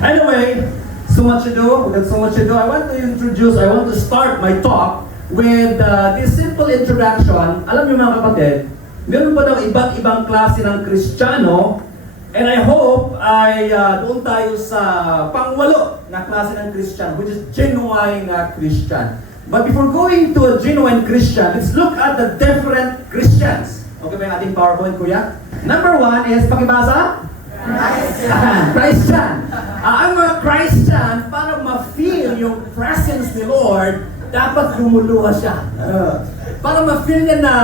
Anyway, so much to do. We got so much to do. I want to start my talk with this simple introduction. Alam niyo mga kapatid, meron pa daw iba't ibang klase ng Kristiyano, and I hope ay doon tayo sa pangwalo na klase ng Kristiyano, which is genuine Christian. But before going to a genuine Christian, let's look at the different Christians. Okay ba yung ating PowerPoint, kuya? Number 1 is, pakibasa? Christian. Ang mga Christian, para ma-feel yung presence ni Lord, dapat lumuluha siya. Para ma-feel niya na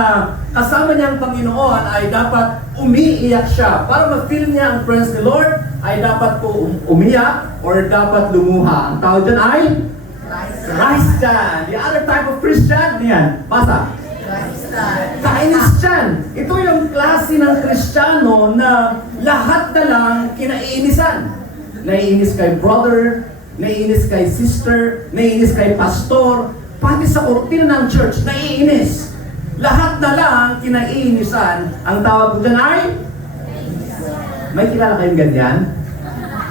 kasama niya ang Panginoon, ay dapat umiiyak siya. Para ma-feel niya ang presence ni Lord, ay dapat po umiyak or dapat lumuha. Ang tawag dyan ay Christian. The other type of Christian, ano yan? Basa. Christian. Ito yung klase ng Kristiyano na lahat na lang kinaiinisan. Naiinis kay brother, naiinis kay sister, naiinis kay pastor, pati sa kortina ng church, naiinis. Lahat na lang kinaiinisan. Ang tawag ko dyan ay? May kilala kayong ganyan?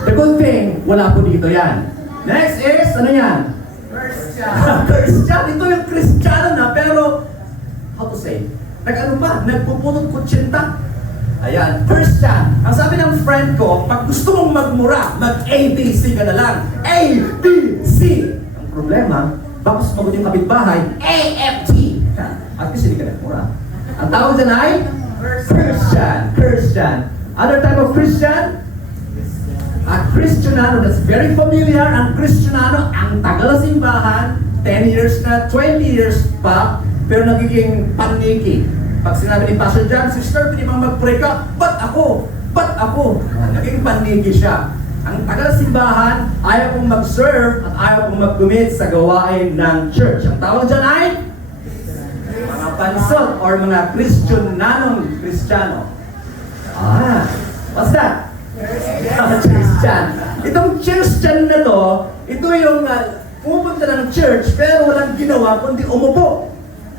The good thing, wala po dito yan. Next is, ano yan? Christian. Ito yung Kristiyano na, pero how to say? Nag-ano pa? Nagpupulot kutsinta. Ayan, Christian. Ang sabi ng friend ko, pag gusto mong magmura, mag-ABC ka na lang. A, B, C. Ang problema, baka sumagot yung kapitbahay, AFT. At least hindi ka nagmura. Ang tawag dyan ay? Christian. Other type of Christian? A Christianano, that's very familiar. Ang Christianano, ang tagal na simbahan, 10 years na, 20 years pa, pero nagiging paniki. Pag sinabi ni Pastor John, sister, pwede bang mag-pray ka? Ba't ako? Naging paniki siya. Ang tagal simbahan, ayaw pong mag-serve at ayaw pong mag-commit sa gawain ng church. Ang tawag dyan ay? Mga pansot or mga Christiananong Kristiyano. What's that? Christian. Itong Christian na to, ito yung pupunta ng church pero walang ginawa kundi umupo.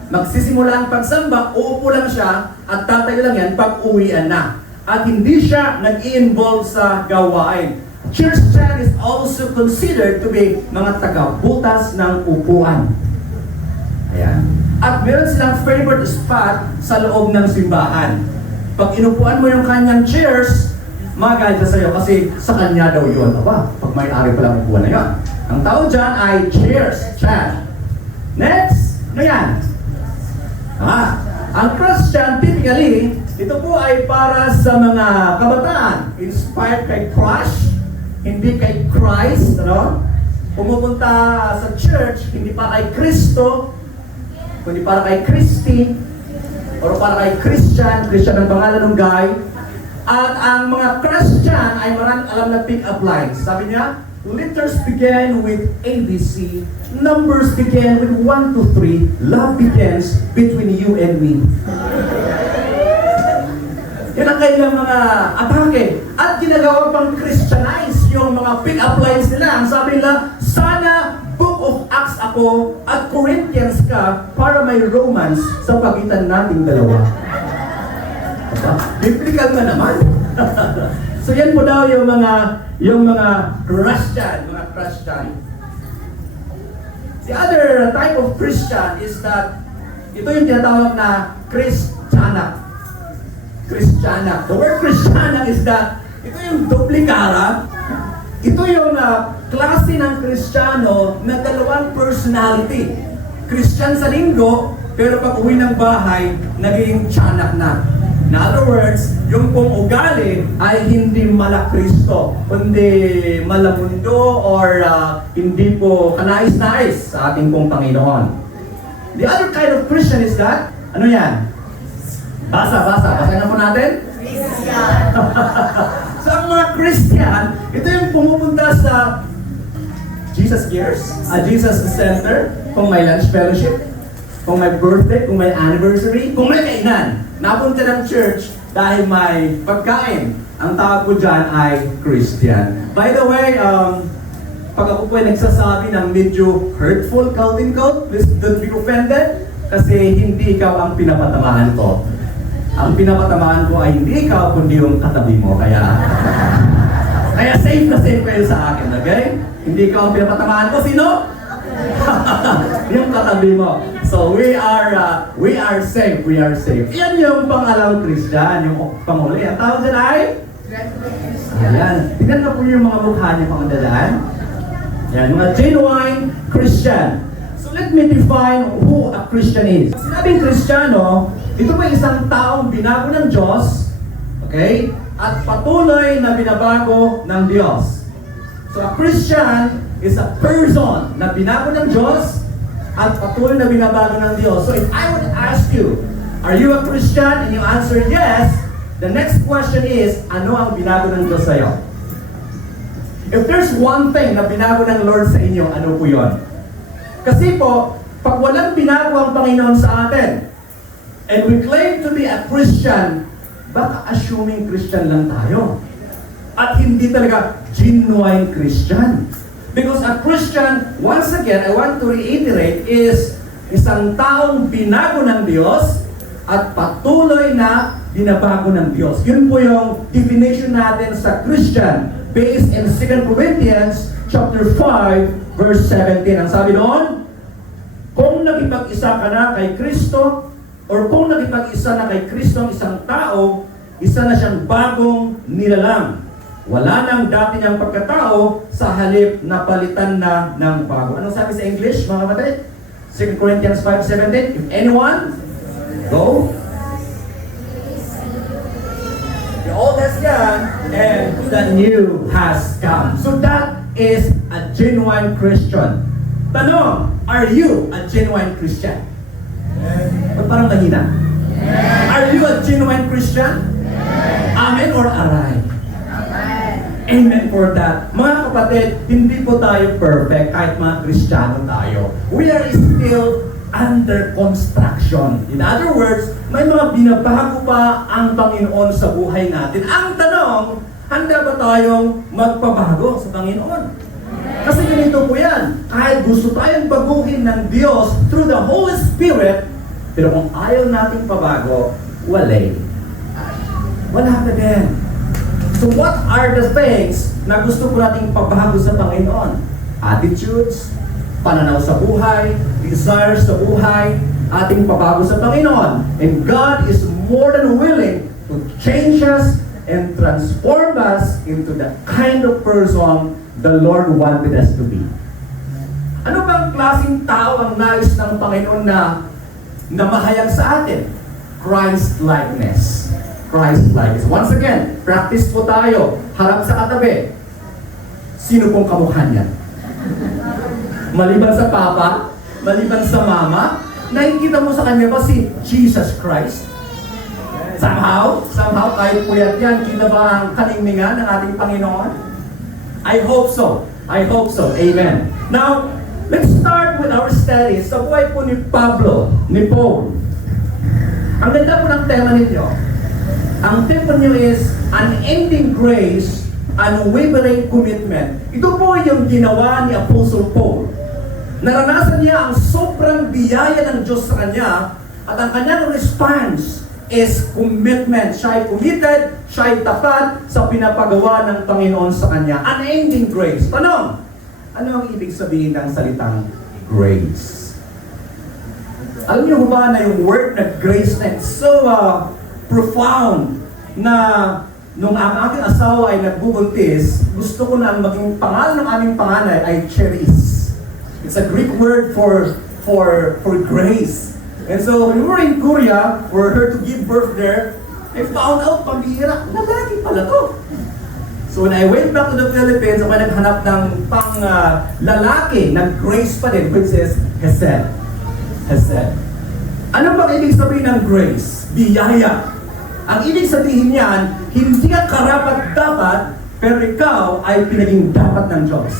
Magsisimula ang pagsamba, uupo lang siya at tatayo lang yan pag uwian na. At hindi siya nag-i-involve sa gawain. Christian is also considered to be mga taga-butas ng upuan. Ayan. At meron silang favorite spot sa loob ng simbahan. Pag inupuan mo yung kanyang chairs, magalit na sa'yo kasi sa kanya daw yun. Aba, pag may-ari palang upuan na yun. Ang tawag dyan ay chairs. Next, ano yan? Ang Christian, typically, ito po ay para sa mga kabataan. Inspired kay crush, hindi kay Christ, ano? Pumupunta sa church, hindi para kay Kristo, kundi para kay Christy, o para kay Christian ang pangalan ng guy. At ang mga Christian ay maraming alam na pick-up lines. Sabi niya, letters begin with ABC, numbers begin with 1, 2, 3, love begins between you and me. Yan ang kailang mga atake. At ginagawa pang Christianize yung mga pick-up lines nila. Ang sabi nila, sana Book of Acts ako at Corinthians ka para may romance sa pagitan nating dalawa. Biblical na naman. So yan po daw yung mga Christian. The other type of Christian is that ito yung tinatawag na Christiana. The word Christiana is that ito yung doble cara. Ito yung klase ng Kristiyano na dalawang personality. Christian sa linggo, pero pag uwi ng bahay, naging tiyanak na. In other words, yung pong ugali ay hindi mala-Kristo, kundi malamundo or hindi po kanais-nais sa ating pong Panginoon. The other kind of Christian is that, ano yan? Basa na po natin? Christian. So ang mga Christian, ito yung pumupunta sa Jesus Cares, Jesus Center, kung may lunch fellowship, kung may birthday, kung may anniversary, kung may kainan. Napunta ng church dahil may pagkain. Ang tawag ko dyan ay Christian. By the way, pag ako po ay nagsasabi ng medyo hurtful, please don't be offended kasi hindi ikaw ang pinapatamaan ko. Ang pinapatamaan ko ay hindi ikaw, kundi yung katabi mo. Kaya Kaya safe na safe kayo sa akin, okay? Hindi ka ang pinapatamaan ko. Sino? Yung katabi mo. So we are safe. We are safe. Yan yung pangalawang Christian, yung panghuli. Ang tawag dyan ay? Ayan. Tignan na po yung mga mukha niya pang dadaan. Yan, mga genuine Christian. So let me define who a Christian is. Pag sinabing Kristiyano, ito ba isang taong binago ng Diyos, okay? At patuloy na binabago ng Diyos. So a Christian is a person na binago ng Diyos at patuloy na binabago ng Diyos. So if I would ask you, are you a Christian? And you answer yes, the next question is, ano ang binago ng Diyos sa'yo? If there's one thing na binago ng Lord sa inyo, ano po yun? Kasi po, pag walang binago ang Panginoon sa atin, and we claim to be a Christian, baka assuming Christian lang tayo. At hindi talaga genuine Christian. Because a Christian, once again, I want to reiterate, is isang taong binago ng Diyos at patuloy na binabago ng Diyos. Yun po yung definition natin sa Christian based in 2 Corinthians chapter 5, verse 17. Ang sabi doon, kung nakipag-isa ka na kay Kristo, or kung nakipag-isa na kay Kristo ang isang tao, isa na siyang bagong nilalang. Wala nang dati niyang pagkatao, sa halip na palitan na ng bago. Anong sabi sa English, mga kapatid? 2 Corinthians 5:17. If anyone, go. The old has gone, and the new has come. So that is a genuine Christian. Tanong, are you a genuine Christian? Ba't parang mahina? Are you a genuine Christian? Amen or aray? Amen for that. Mga kapatid, hindi po tayo perfect kahit mga Kristiyano tayo. We are still under construction. In other words, may mga binabago pa ang Panginoon sa buhay natin. Ang tanong, handa ba tayong magpabago sa Panginoon? Kasi ganito po yan. Kahit gusto tayong baguhin ng Diyos through the Holy Spirit, pero kung ayaw nating pabago, wala ka din. So what are the things na gusto ko nating pabago sa Panginoon? Attitudes, pananaw sa buhay, desires sa buhay, ating pabago sa Panginoon. And God is more than willing to change us and transform us into the kind of person the Lord wanted us to be. Ano bang klaseng tao ang nais ng Panginoon na mahayag sa atin? Christ-likeness. Christ-likeness. Once again, practice po tayo. Harap sa katabi. Sino pong kamukha niyan? Maliban sa papa, maliban sa mama, nakikita mo sa kanya ba si Jesus Christ? Somehow, kahit puyat yan, kita ba ang kalingmingan ng ating Panginoon? I hope so. Amen. Now, let's start with our study. Sa buhay po ni Paul. Ang ganda po ng tema ninyo. Ang tema niyo is unending grace, unwavering commitment. Ito po yung ginawa ni Apostle Paul. Naranasan niya ang sobrang biyaya ng Diyos sa kanya at ang kanyang response is commitment. Siya ay committed, siya ay tapat sa pinapagawa ng Panginoon sa kanya. Unending grace. Tanong, ano ang ibig sabihin ng salitang grace? Alam niyo ba na yung word na grace na so profound na nung ang aking asawa ay nagbubuntis, gusto ko na ang maging pangalan ng aming panganay ay Cherise. It's a Greek word for grace. And so when we were in Korea for her to give birth there, I found out pambihira, lalaki pala to. So when I went back to the Philippines, ako naghanap ng lalaki ng grace pa din, which is Hesed. Ano bang ibig sabihin ng grace? Biyaya. Ang ibig sabihin niyan, hindi ka karapat-dapat, pero ikaw ay pinaging dapat ng Diyos.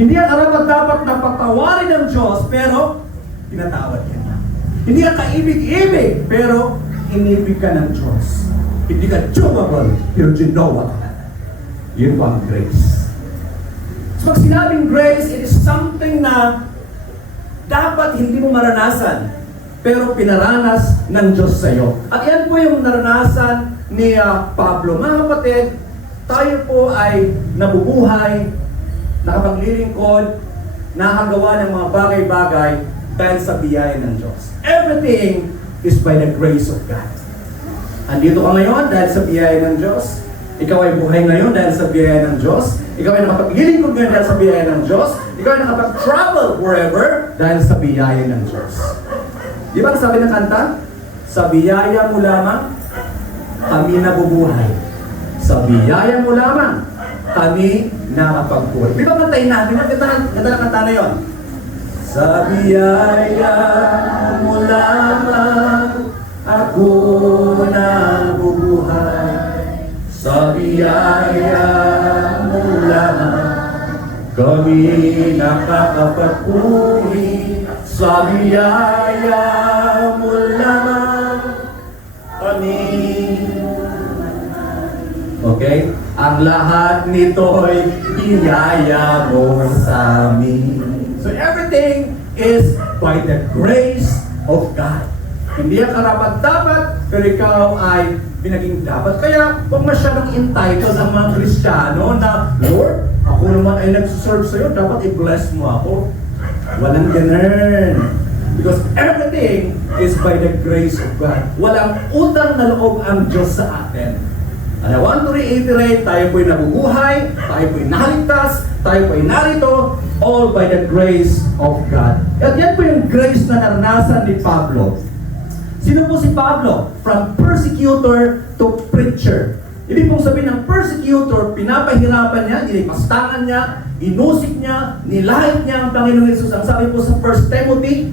Hindi ka karapat-dapat na patawarin ng Diyos, pero pinatawad ka niya. Hindi ka kaibig-ibig, pero inibig ka ng Diyos. Hindi ka durable, pero ginawa ka. Yun po ang grace. So pag sinabing grace, it is something na dapat hindi mo maranasan, pero pinaranas ng Diyos sa iyo. At yan po yung naranasan ni Pablo. Mga kapatid, tayo po ay nabubuhay, nakapaglilingkod, nakagawa ng mga bagay-bagay dahil sa biyaya ng Diyos. Everything is by the grace of God. Andito ka ngayon dahil sa biyaya ng Diyos. Ikaw ay buhay ngayon dahil sa biyaya ng Diyos. Ikaw ay nakapaglilingkod ngayon dahil sa biyaya ng Diyos. Ikaw ay nakapag-travel wherever dahil sa biyaya ng Diyos. Di ba sabi ng kanta? Sa biyaya mo lamang, kami nabubuhay. Sa biyaya mo lamang, kami nakapagbuhay. Di ba kantahin natin? Ganda na kanta na yun. Sa biyaya mo lamang, ako nabubuhay. Sa biyaya mo lamang, kami nakakapagbuhay. Sa biyaya mo lamang, kami. Okay? Ang lahat nito'y biyaya mo sa amin. So everything is by the grace of God. Hindi ang karapat-dapat, pero ikaw ay pinaging dapat. Kaya huwag masyadong entitled ang mga Kristiyano na, Lord, ako naman ay nagsuserve sa'yo, dapat i-bless mo ako. Walang ganun. Because everything is by the grace of God. Walang utang na loob ang Diyos sa atin. And I want to reiterate, tayo po'y nabubuhay, tayo po'y naligtas, tayo po'y narito, all by the grace of God. At yan po yung grace na naranasan ni Pablo. Sino po si Pablo? From persecutor to preacher. Ibig pong sabihin ng persecutor, pinapahirapan niya, inipastangan niya, inusik niya, nilahit niya ang Panginoong Hesus. Ang sabi po sa 1 Timothy,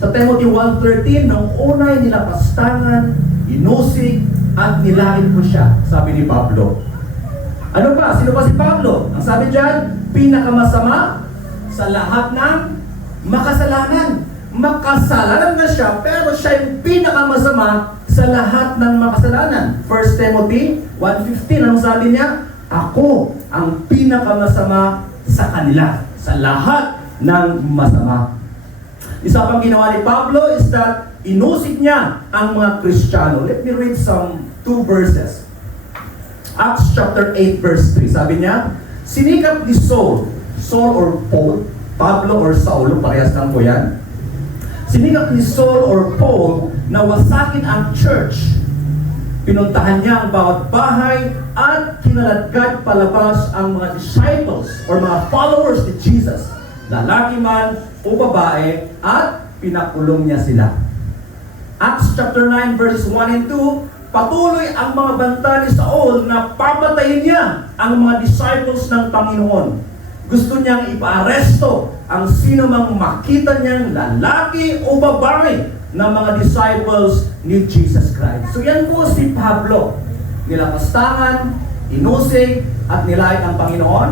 sa Timothy 1:13, nung una ay nilapastangan, inusik, at nilahit po siya, sabi ni Pablo. Ano pa? Sino pa si Pablo? Ang sabi diyan, pinakamasama sa lahat ng makasalanan. Makasalanan na siya, pero siya yung pinakamasama sa lahat ng makasalanan. 1 Timothy 1:15, anong sabi niya? Ako ang pinakamasama sa kanila, sa lahat ng masama. Isa pang ginawa ni Pablo is that inusik niya ang mga Kristiyano. Let me read some 2 verses. Acts chapter 8 verse 3. Sabi niya, sinikap ni Saul or Paul, Pablo or Saulo, parehas lang po yan. Sinikap ni Saul or Paul na wasakin ang church. Pinuntahan niya ang bawat bahay at kinaladkad palabas ang mga disciples or mga followers ni Jesus, lalaki man o babae, at pinakulong niya sila. Acts chapter 9 verses 1 and 2, patuloy ang mga banta ni Saul na papatayin niya ang mga disciples ng Panginoon. Gusto niyang ipaaresto ang sino mang makita niyang lalaki o babae na mga disciples ni Jesus Christ. So yan po si Pablo. Nilapastangan, inusig, at nilahit ang Panginoon.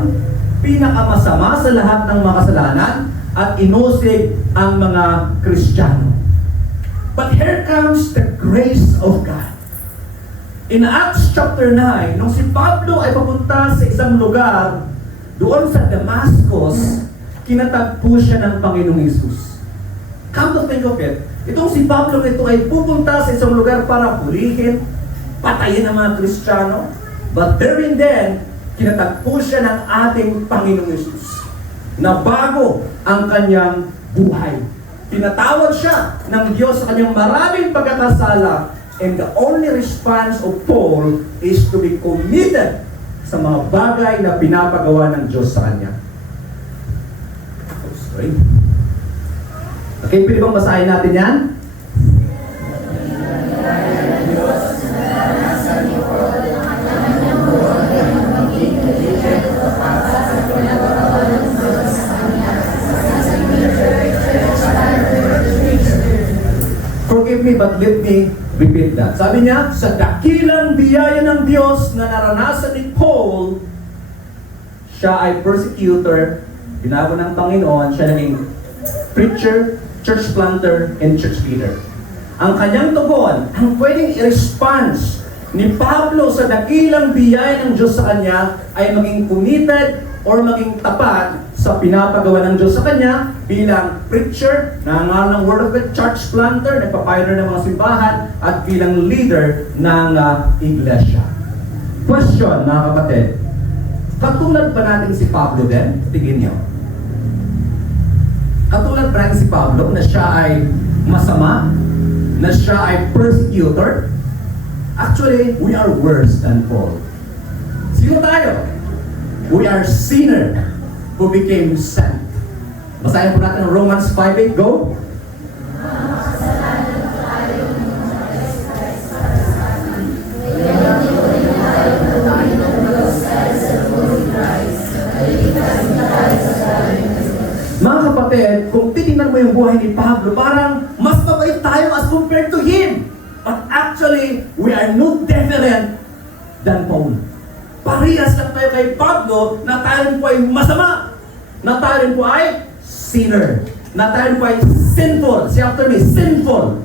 Pinakamasama sa lahat ng mga kasalanan at inusig ang mga Kristiyano. But here comes the grace of God. In Acts chapter 9, nung si Pablo ay papunta sa isang lugar, doon sa Damascus, kinatagpo siya ng Panginoong Hesus. Come to think of it, itong si Pablo ito ay pupunta sa isang lugar para purihin, patayin ang mga Kristiyano. But there and then, kinatagpo siya ng ating Panginoong Hesus na bago ang kanyang buhay. Tinatawag siya ng Diyos sa kanyang maraming pagkakasala, and the only response of Paul is to be committed sa mga bagay na pinapagawa ng Diyos sa kanya. Oops, sorry. Okay, pwede bang basahin natin yan? Forgive me, but let me repeat that. Sabi niya, sa dakilang biyaya ng Diyos na naranasan ni Paul, siya ay persecutor, binago ng Panginoon, siya naging preacher, church planter, and church leader. Ang kanyang tugon, ang pwedeng i-response ni Pablo sa dakilang biyaya ng Diyos sa kanya ay maging committed or maging tapat sa pinapagawa ng Diyos sa kanya bilang preacher, nangangaral ng Word of God, church planter, nagpapioneer ng mga simbahan, at bilang leader ng iglesia. Question, mga kapatid. Katulad ba natin si Pablo din? Tingin niyo. Katulad ba natin si Pablo na siya ay masama? Na siya ay persecutor? Actually, we are worse than Paul. Sino tayo? We are sinner who became sent. Basahin po natin ang Romans 5:8. Go! Mga kapatid, kung titingnan mo yung buhay ni Pablo, parang mas mabait tayo as compared to him. But actually, we are no different than Paul. Parehas lang tayo kay Pablo na tayo po ay masama. Na tayo po ay sinner. Na tayo po ay sinful. Say after me, sinful.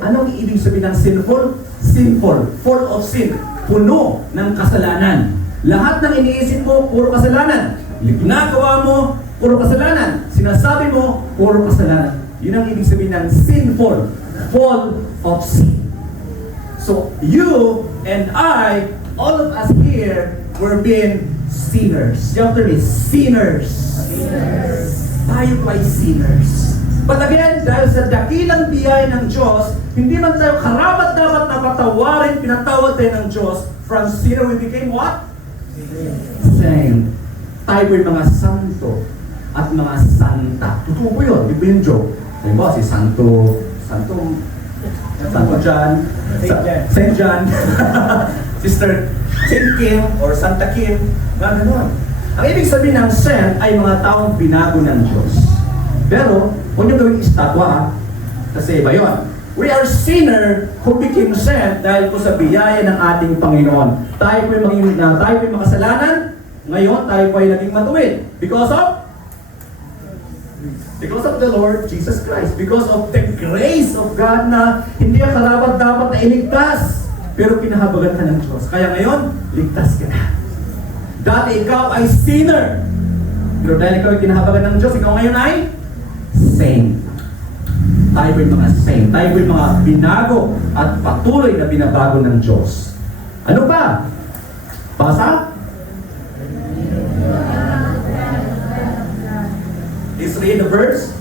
Anong ibig sabihin ng sinful? Sinful. Full of sin. Puno ng kasalanan. Lahat ng iniisip mo, puro kasalanan. Ginagawa mo, puro kasalanan. Sinasabi mo, puro kasalanan. Yun ang ibig sabihin ng sinful. Full of sin. So, you and I, all of us here, were being sinners. You have to be sinners. Tayo po ay sinners. But again, dahil sa dakilang biyaya ng Diyos, hindi man tayo karapat-dapat na patawarin, pinatawad tayo ng Diyos. From sinner, we became what? Saint. Tayo po mga santo at mga santa. Totoo po yun, di ba yung joke? Diba, si Santo John, Saint John, Sister Saint Kim, or Santa Kim, gano'n. Ang ibig sabihin ng saint ay mga taong binago ng Diyos. Pero, huwag niyo gawing estatwa, ha? Kasi iba yun. We are sinner who became saint dahil po sa biyaya ng ating Panginoon. Tayo po yung makasalanan, ngayon tayo po ay naging matuwid. Because of the Lord Jesus Christ. Because of the grace of God na hindi ka karapat-dapat na iligtas. Pero pinahabagan ka ng Diyos. Kaya ngayon, ligtas ka na. Dati ikaw ay sinner. Pero dahil ikaw ay pinahabagan ng Diyos, ikaw ngayon ay saint. Tayo po yung mga saint. Tayo po yung mga binago at patuloy na binabago ng Diyos. Ano ba? Basa? Let's read the verse.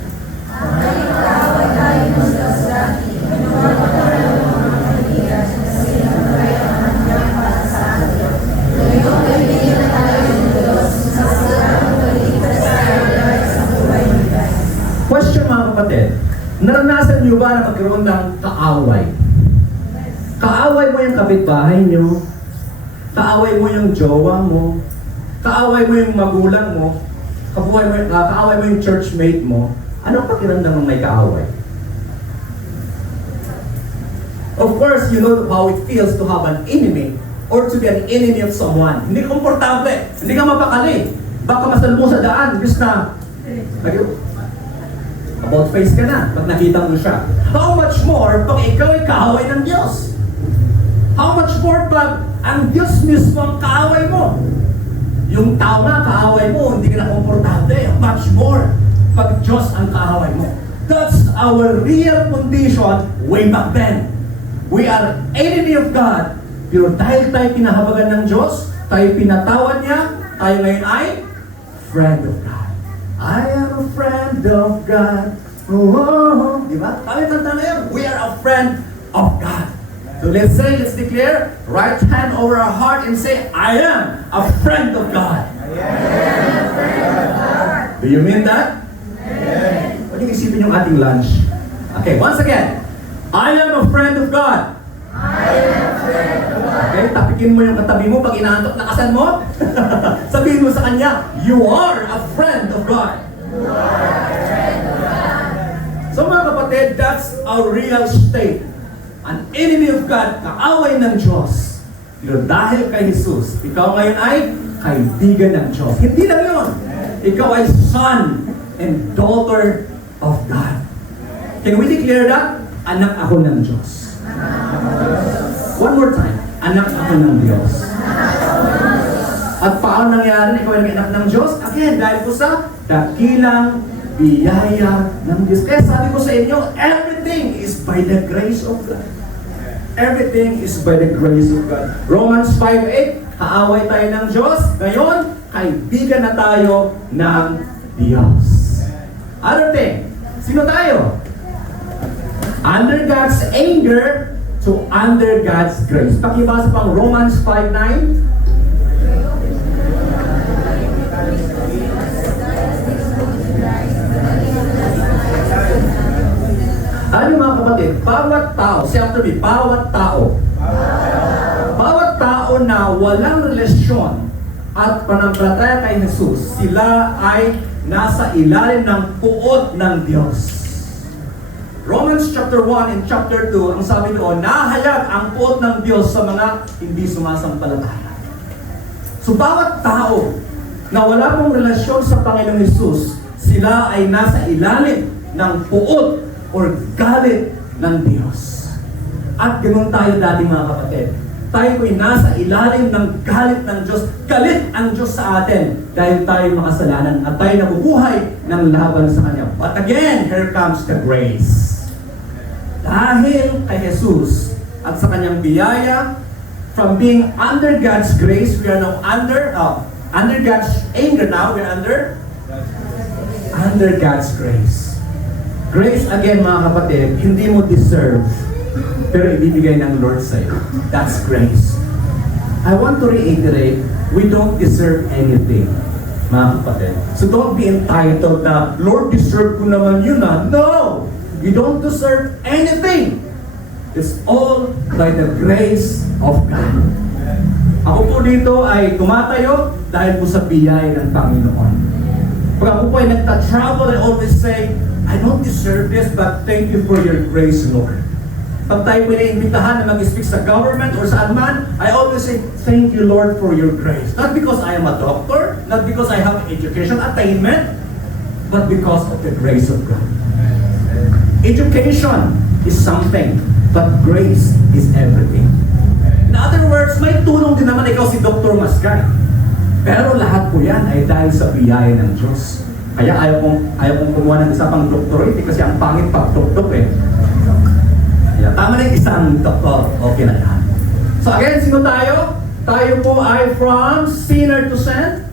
Question, mga kapatid. Naranasan niyo ba na magkaroon ng kaaway? Kaaway mo yung kapitbahay niyo. Kaaway mo yung jowa mo. Kaaway mo yung magulang mo. Kaaway mo yung churchmate mo. Anong pakiramdam ng may kaaway? Of course, you know how it feels to have an enemy or to be an enemy of someone. Hindi komportable. Hindi ka mapakali. Baka masalmo sa daan. Just na, about face ka na pag nakita mo siya. How much more pag ikaw ay kaaway ng Diyos? How much more pag ang Diyos mismo ang kaaway mo? Yung tao na kaaway mo, hindi ka na komportable. Much more pag Diyos ang kaaway mo. That's our real condition way back then. We are enemy of God. Pero dahil tayo pinahabagan ng Diyos, tayo pinatawad niya, tayo ngayon ay friend of God. I am a friend of God. Oh, di ba? Kami kanta na yun. We are a friend of God. So let's declare, right hand over our heart and say, I am a friend of God. I am a friend of God. Do you mean that? Yes. Pwede isipin yung ating lunch. Okay, once again. I am a friend of God. I am a friend of God. Okay, tapikin mo yung katabi mo pag inaantok na kasan mo. Sabihin mo sa kanya, you are a friend of God. You are a friend of God. So mga kapatid, that's our real state. An enemy of God, kaaway ng Diyos. Pero dahil kay Jesus, ikaw ngayon ay kaibigan ng Diyos. Hindi lang yun. Ikaw ay son and daughter of God. Can we declare that? Anak ako ng Diyos. One more time. Anak ako ng Diyos. At paano nangyari na ikaw ay anak ng Diyos? Again, dahil po sa dakilang biyaya ng Diyos. Kaya sabi ko sa inyo, everything is by the grace of God. Everything is by the grace of God. Romans 5:8, kaaway tayo ng Diyos. Ngayon, kaibigan na tayo ng Diyos. Other thing, sino tayo? Under God's anger to under God's grace. Pakibasa pang Romans 5:9. Ano mga kapatid, bawat tao, say after me, bawat tao na walang relasyon at pananampalataya kay Jesus, sila ay nasa ilalim ng puot ng Diyos. Romans chapter 1 and chapter 2, ang sabi doon, nahayag ang puot ng Diyos sa mga hindi sumasampalataya. So bawat tao na wala pong relasyon sa Panginoong Jesus, sila ay nasa ilalim ng puot or galit ng Diyos. At ganoon tayo dati mga kapatid. Tayo po'y nasa ilalim ng galit ng Diyos. Galit ang Diyos sa atin dahil tayo makasalanan at tayo nabubuhay ng laban sa Kanya. But again, here comes the grace. Dahil kay Jesus at sa Kanyang biyaya, from being under God's grace, we are now under God's anger now, we are under God's grace. Grace, again mga kapatid, hindi mo deserve, pero ibibigay ng Lord sa'yo. That's grace. I want to reiterate, we don't deserve anything, mga kapatid. So don't be entitled na, Lord, deserve ko naman yun ah. No! You don't deserve anything. It's all by the grace of God. Ako po dito ay tumatayo dahil po sa biyaya ng Panginoon. Pag ako po ay nagta-travel, I always say, I don't deserve this, but thank you for your grace, Lord. Pag tayo pinaimbitahan na mag-speak sa government or saan man, I always say, thank you, Lord, for your grace. Not because I am a doctor, not because I have education attainment, but because of the grace of God. Education is something, but grace is everything. In other words, may tulong din naman ikaw si Dr. Mascay. Pero lahat po yan ay dahil sa biyaya ng Diyos. Kaya ayaw kong kumuha ng isa pang doctorate kasi ang pangit pag-doktor eh. Kaya tama na yung isang doktor, okay na yan. So again, sino tayo? Tayo po ay from sinner to saint,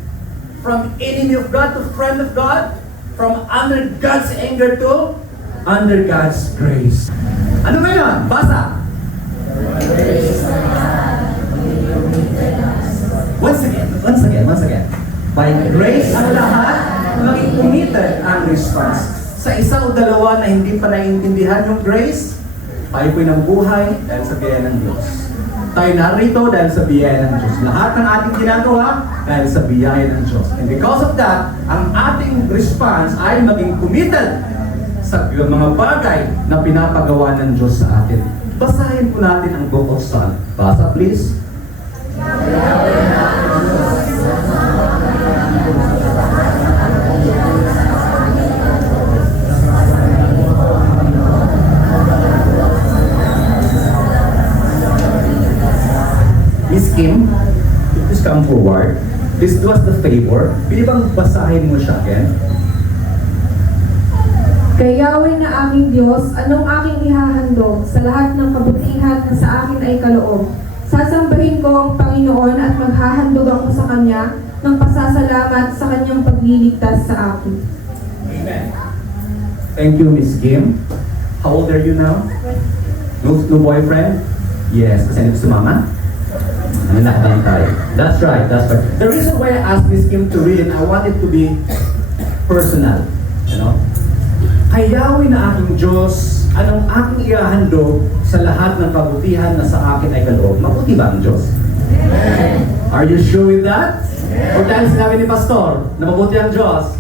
from enemy of God to friend of God, from under God's anger to under God's grace. Ano ba yun? Basa! Once again. By grace ang lahat, maging committed ang response. Sa isa o dalawa na hindi pa naiintindihan yung grace, tayo po'y ng buhay dahil sa biyaya ng Diyos. Tayo narito dahil sa biyaya ng Diyos. Lahat ng ating ginagawa dahil sa biyaya ng Diyos. And because of that, ang ating response ay maging committed sa mga bagay na pinapagawa ng Diyos sa atin. Basahin po natin ang Book of Psalms. Basa please. Miss Kim, please come forward. Please do us the favor. Pwede bang basahin mo siya again? Kay Yahweh na aming Diyos, anong aking ihahandog sa lahat ng kabutihan na sa akin ay kaloob? Sasambahin ko ang Panginoon at maghahandog ako sa Kanya ng pasasalamat sa Kanyang pagliligtas sa akin. Amen. Thank you, Miss Kim. How old are you now? No boyfriend? Yes. Kasi ano sumama? Anak lang tayo. That's right. The reason why I asked Miss Kim to read, I want it to be personal. You know? Kay Yahweh na aking Diyos, anong aking ihahandog sa lahat ng kabutihan na sa akin ay kaloob? Mabuti ba ang Diyos? Amen. Are you sure with that? O dahil sinabi ni Pastor na mabuti ang Diyos?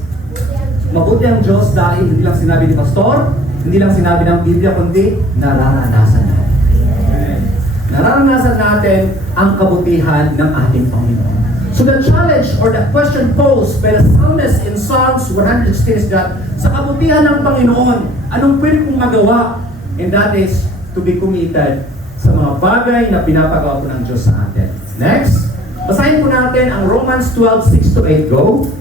Mabuti ang Diyos dahil hindi lang sinabi ni Pastor, hindi lang sinabi ng Biblia, kundi nararanasan natin. Nararanasan natin ang kabutihan ng ating Panginoon. So the challenge or the question posed by the psalmist in Psalms 116 is that sa kabutihan ng Panginoon, anong pwede kong magawa? And that is to be committed sa mga bagay na pinapagawa po ng Diyos sa atin. Next, basahin po natin ang Romans 12:6-8. Go!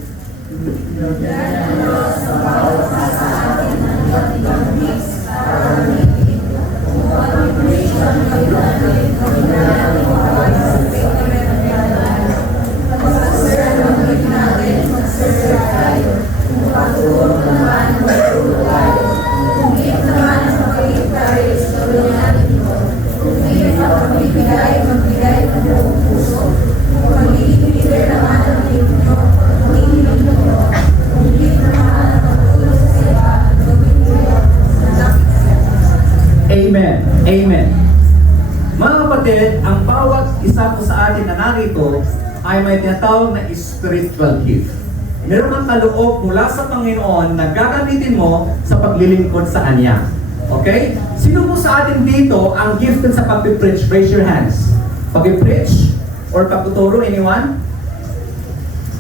isa po sa atin na narito ay may tinatawag na spiritual gift. Meron kang kaloob mula sa Panginoon na gagamitin mo sa paglilingkod sa Kanya. Okay? Sino po sa atin dito ang gifted sa pag-preach? Raise your hands. Pag-preach or pagtuturo, anyone?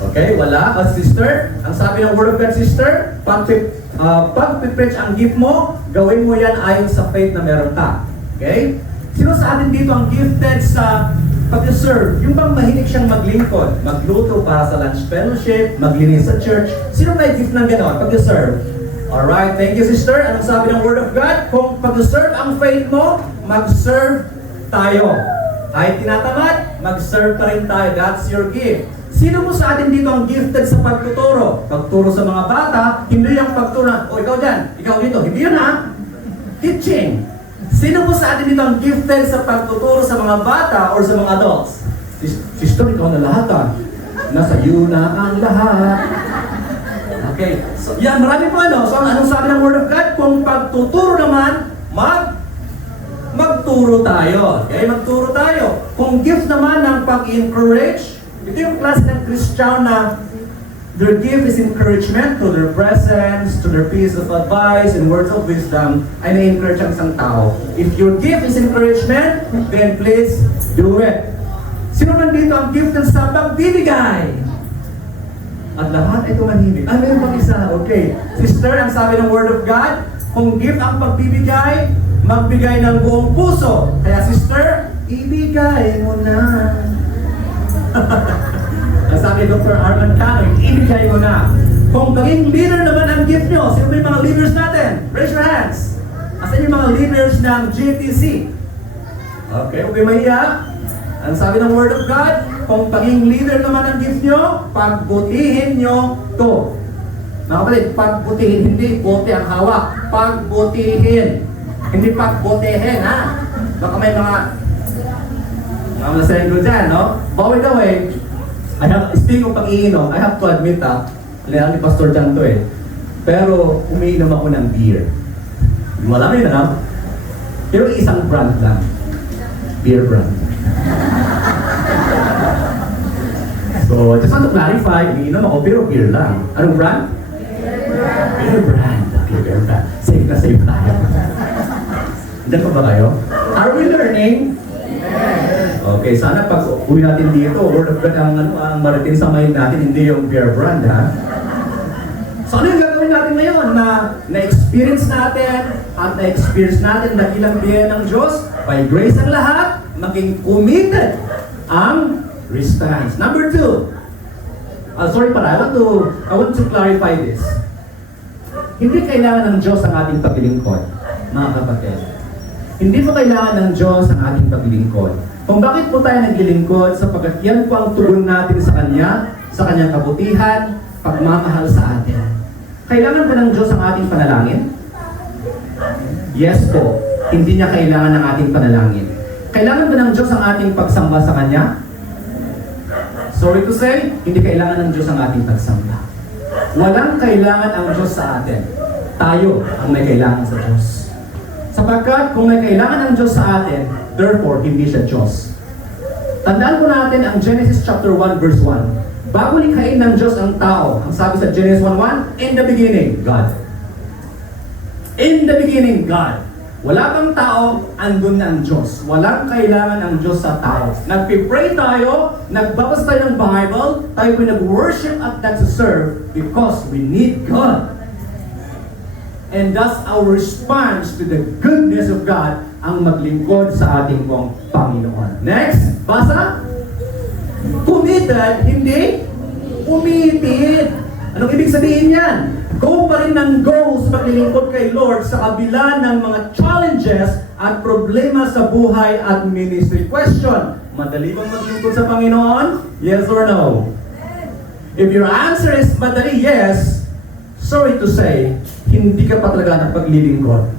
Okay, wala. Sister, ang sabi ng Word of God, sister, pag-preach ang gift mo, gawin mo yan ayon sa faith na meron ka. Okay? Sino sa atin dito ang gifted sa pag-serve? Yung bang mahilig siyang maglingkod, magluto para sa lunch fellowship, maglinis sa church? Sino may gift ng gano'n? Pag-serve. Alright, thank you sister. Anong sabi ng Word of God? Kung pag-serve ang faith mo, mag-serve tayo. Ay tinatamad, mag-serve pa rin tayo. That's your gift. Sino mo sa atin dito ang gifted sa pagtuturo? Pagturo sa mga bata, hindi yung pagturo na, o ikaw dyan, ikaw dito, hindi yun ha? Teaching. Sino mo sa atin dito ang gifted sa pagtuturo sa mga bata or sa mga adults? Sister, ikaw na lahat ha? Nasa iyo na ang lahat. Okay, so yan, marami po ano. So anong sabi ng Word of God? Kung pagtuturo naman, magturo tayo. Okay, magturo tayo. Kung gift naman ng pag-encourage, ito yung klase ng Christian na their gift is encouragement through their presence, to their piece of advice and words of wisdom, ay na-encourage ang isang tao. If your gift is encouragement, then please do it. Sino man dito ang gift ng sa pagbibigay? At lahat ay tumahimik. Meron pang isa. Okay. Sister, ang sabi ng Word of God, kung gift ang pagbibigay, magbigay ng buong puso. Kaya sister, ibigay mo na. Ang sabi ni Dr. Arman Cano, ibigay mo na. Kung maging leader naman ang gift nyo, sino ba yung mga leaders natin? Raise your hands. Asan yung mga leaders ng GTC? Okay, huwag kayo mahiya. Ang sabi ng Word of God, kung paging leader naman ang gift nyo, pagbutihin nyo to. Mga kapatid, pagbutihin, hindi bote ang hawak. Pagbutihin. Hindi pagbutihin, ha? Baka may mga laseng ko dyan, no? By the way, speaking of pag-iinom, I have to admit, kailangan ni Pastor Jan to pero umiinom ako ng beer. Wala mo yun, ha? Pero isang brand lang. Beer brand. So, just want to clarify, umiinom ako pero beer lang. Anong brand? Beer brand. Okay, beer brand. Safe na safe tayo. Diyan pa ba kayo? Are we learning? Okay, sana pag uwi natin dito, Word of God ang marating sa mind natin, hindi yung beer brand, ha? So ano yung gagawin natin ngayon na na-experience natin at na-experience natin dakilang biyaya ng Diyos? By grace ang lahat, maging committed ang response. Number 2, I want to clarify this. Hindi kailangan ng Diyos ang ating paglilingkod, mga kapatid. Hindi mo kailangan ng Diyos ang ating paglilingkod. Kung bakit po tayo naglilingkod, sapagkat yan po ang tugon natin sa Kanya, sa Kanyang kabutihan, pagmamahal sa atin. Kailangan ba ng Diyos ang ating panalangin? Yes po, hindi niya kailangan ng ating panalangin. Kailangan ba ng Diyos ang ating pagsamba sa Kanya? Sorry to say, hindi kailangan ng Diyos ang ating pagsamba. Walang kailangan ang Diyos sa atin. Tayo ang may kailangan sa Diyos. Sapagkat kung may kailangan ng Diyos sa atin, therefore, hindi siya Diyos. Tandaan po natin ang Genesis chapter 1 verse 1. Bago likhain ng Diyos ang tao, ang sabi sa Genesis 1:1, in the beginning, God. In the beginning, God. Wala pang tao, andun na ang Diyos. Walang kailangan ang Diyos sa tao. Nagpipray tayo, nagbabasa tayo ng Bible, tayo po nag-worship at nag-serve because we need God. And that's our response to the goodness of God, ang maglingkod sa ating pong Panginoon. Next, basa. Committed, hindi umiitin. Anong ibig sabihin yan? Go pa rin ng go sa paglilingkod kay Lord sa kabila ng mga challenges at problema sa buhay at ministry. Question, madali bang maglingkod sa Panginoon? Yes or no? If your answer is madali, yes, sorry to say, hindi ka pa talaga nagpaglilingkod.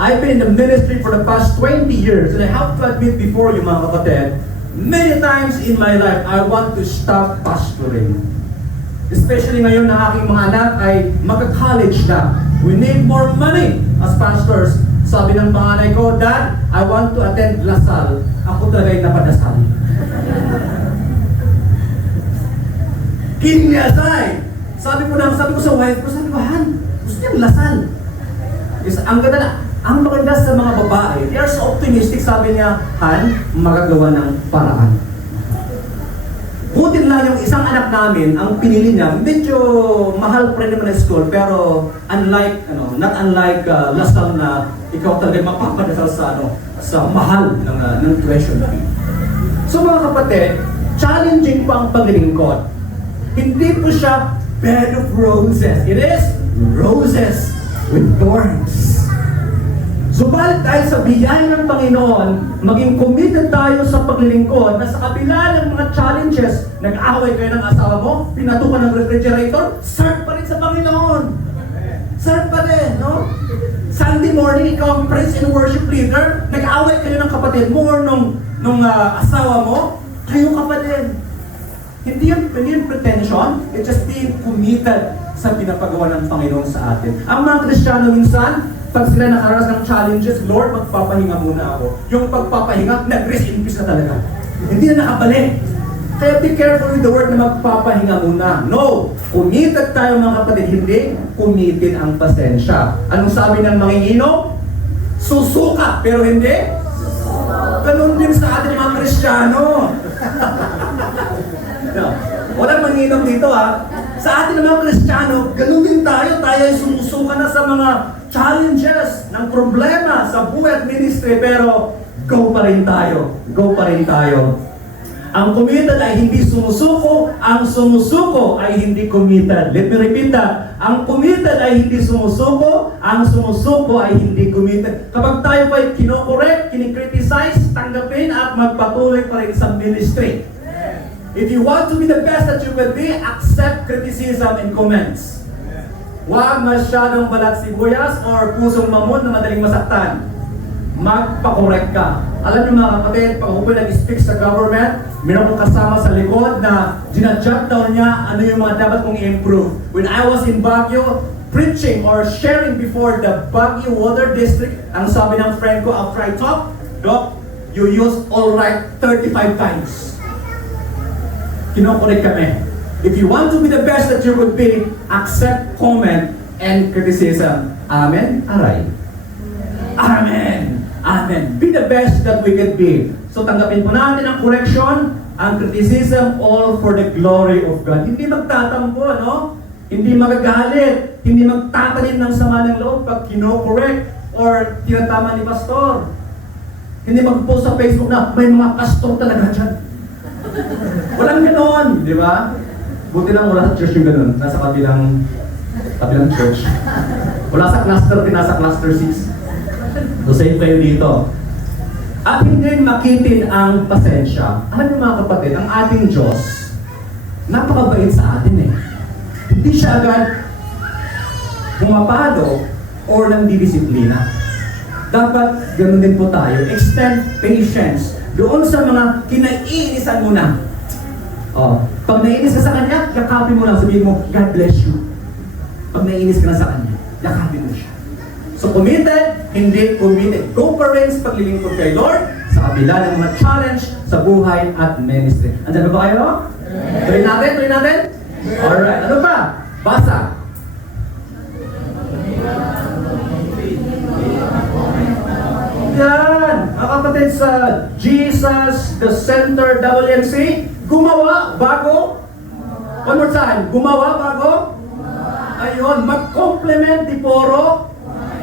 I've been in the ministry for the past 20 years and I have to admit before you mga kapatid, many times in my life, I want to stop pastoring. Especially ngayon na aking mga anak ay magka-college na. We need more money as pastors. Sabi ng panganay ko, Dad, I want to attend Lasal Ako talaga yung napadasal. Kinyasay! Sabi ko sa wife ko, sabi ko, Han, gusto niyang lasal. Ang maganda sa mga babae, they are so optimistic, sabi niya, Han, magagawa ng paraan. Buti lang yung isang anak namin, ang pinili niya, medyo mahal pa rin naman ng school, pero not unlike lasal na ikaw talaga mapapadasal sa mahal ng tuition fee. So mga kapatid, challenging pa ang paglilingkod. Hindi po siya bed of roses. It is roses with thorns. Subalit dahil sa biyaya ng Panginoon, maging committed tayo sa paglilingkod na sa kabila ng mga challenges, nag-away kayo ng asawa mo, pinatukan ng refrigerator, serve pa rin sa Panginoon. Serve pa rin, no? Sunday morning, ikaw ang praise and worship leader, nag-away kayo ng kapatid mo or nung asawa mo, kayo ka pa din. Hindi yung pretension, it's just being committed sa pinapagawa ng Panginoon sa atin. Ang mga Kristiyano minsan, pag sila nakaranas ng challenges, Lord, magpapahinga muna ako. Yung pagpapahinga, nag-rest in peace na talaga. Hindi na nakabalik. Kaya be careful with the word na magpapahinga muna. No! Committed tayo mga kapatid, hindi committed ang pasensya. Anong sabi ng manginginom? Susuka, pero hindi? Ganun din sa ating mga Kristiyano. No. Walang manginom dito ha. Sa atin ng mga Kristiyano, ganun din tayo. Tayo ay sumusuka na sa mga challenges, ng problema sa buhay at ministry, pero go pa rin tayo. Go pa rin tayo. Ang committed ay hindi sumusuko, ang sumusuko ay hindi committed. Let me repeat that. Ang committed ay hindi sumusuko, ang sumusuko ay hindi committed. Kapag tayo pa ay kinokorek, kinikriticize, tanggapin at magpatuloy pa rin sa ministry. If you want to be the best that you will be, accept criticism and comments. Huwag masyadong balat sibuyas or pusong mamon na madaling masaktan. Magpakorek ka. Alam niyo mga kapatid, pag ako nag-speak sa government, meron kong kasama sa likod na ginadjot down niya ano yung mga dapat kong i-improve. When I was in Baguio, preaching or sharing before the Baguio Water District, ang sabi ng friend ko after I talk, Doc, you used all right 35 times. Kinokorek kami. If you want to be the best that you could be, accept comment and criticism. Amen? Aray. Amen. Amen. Be the best that we can be. So tanggapin po natin ang correction, ang criticism, all for the glory of God. Hindi magtatampo, no? Hindi magagalit, hindi magtatanim ng sama ng loob pag kino-correct or tinatama ni pastor. Hindi mag-post sa Facebook na may mga pastor talaga dyan. Walang ganoon, di ba? Buti lang wala sa church yung ganoon. Nasa kabilang church. Wala sa cluster, nasa cluster 6. So same kayo dito. At hindi makitin ang pasensya. Alam niyo mga kapatid, ang ating Diyos, napakabait sa atin eh. Hindi siya agad pumapalo or nang-didisiplina. Dapat ganun din po tayo. Extend patience. Doon sa mga kinaiinisan mo na. Pag naiinis ka sa kanya, yakapin mo lang, sabihin mo, God bless you. Pag naiinis ka na sa kanya, yakapin mo siya. So committed, hindi committed. Go pa rin sa paglilingkod kay Lord sa kabila ng mga challenge sa buhay at ministry. Andiyan na ba kayo? Tuloy natin? Alright, ano pa? Basa. Yan! Mga kapatid sa Jesus, the Center, WNC, gumawa bago. One more time. Gumawa bago. Ayun, mag-complement di poro.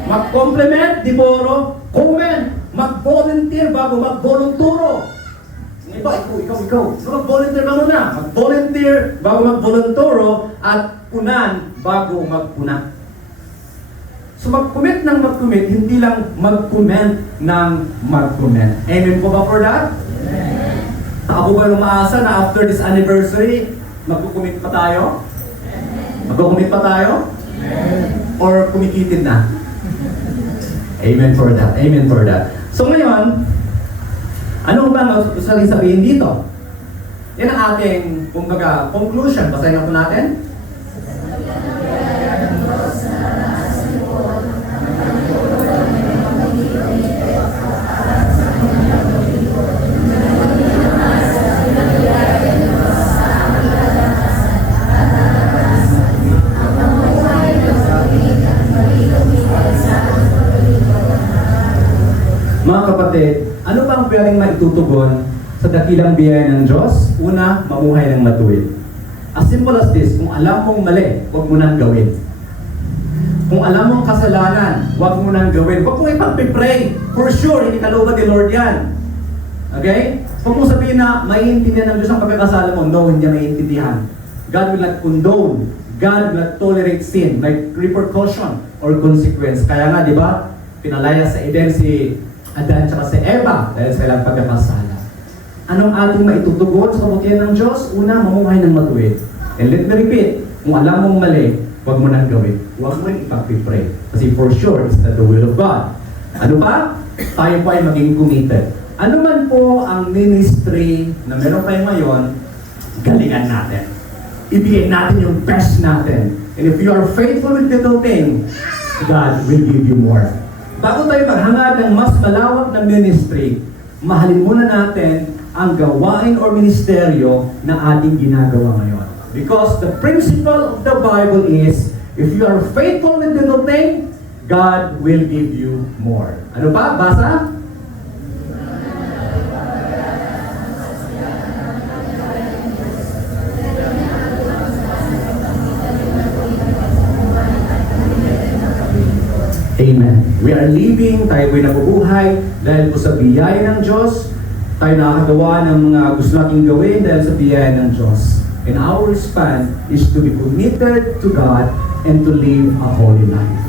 Mag-complement di poro. Comment. Mag-volunteer bago mag-volunturo. Ikaw. So mag-volunteer ka muna. Mag-volunteer bago mag-volunturo at punan bago magpuna. So mag-commit ng mag-commit, hindi lang mag-comment ng mag-comment. Amen po ba for that? Amen. Ako ba umaasa na after this anniversary, mag-commit pa tayo? Mag-commit pa tayo? Amen. Or kumikitin na? Amen for that. Amen for that. So ngayon, ano ba ang sabihin dito? Yan ang ating, kumbaga, conclusion. Basahin na po natin. itutugon sa dakilang biyaya ng Diyos? Una, mamuhay ng matuwid. As simple as this, kung alam mong mali, huwag mo nang gawin. Kung alam mong kasalanan, huwag mo nang gawin. Huwag mong ipagpipray. For sure, hindi kalooban ni Lord yan. Okay? Huwag mong sabihin na maiintindihan ng Diyos ang pagkakasala mo. No, hindi niya maiintindihan. God will not condone. God will not tolerate sin. May repercussion or consequence. Kaya nga, di ba? Pinalaya sa Eden si Adan at si Eva dahil sa kailang pagkakasala. Anong ating maitutugon sa kabutihan ng Diyos? Una, mamuhay ng matuwid. And let me repeat, kung alam mong mali, huwag mo nang gawin. Huwag mo ipag-pray. Kasi for sure, it's not the will of God. Ano pa? Tayo po ay maging committed. Ano man po ang ministry na meron kayo ngayon, galingan natin. Ibigay natin yung best natin. And if you are faithful with little things, God will give you more. Bago tayo maghangad ng mas malawak na ministry, mahalin muna natin ang gawain or ministeryo na ating ginagawa ngayon. Because the principle of the Bible is, if you are faithful with little things, God will give you more. Ano pa? Basa? Amen. We are living, tayo po'y nabubuhay dahil po sa biyaya ng Diyos. Tayo nakakagawa ng mga gusto nating gawin dahil sa biyaya ng Diyos. And our response is to be committed to God and to live a holy life.